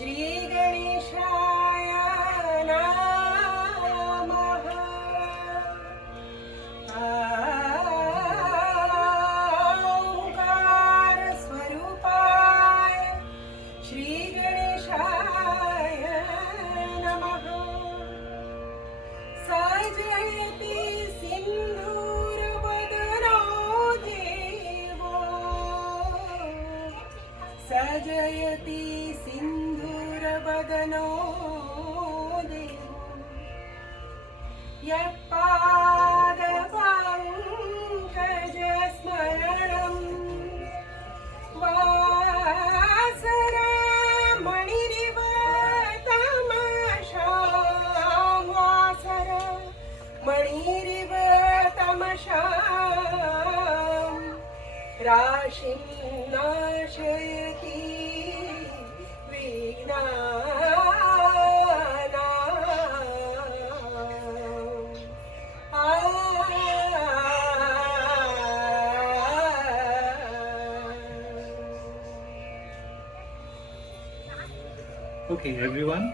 श्री गणेशाय नमः। ओंकार स्वरूपाय श्री गणेशाय नमः। सजयति सिंधूरवदनो देवो, सजयति सिंधूरवदनो देवो। यत्पादपङ्कजस्मरणं वासरमणिरिव तमसां, वासरमणिरिव तमसां राशिं नाशयति Okay, everyone.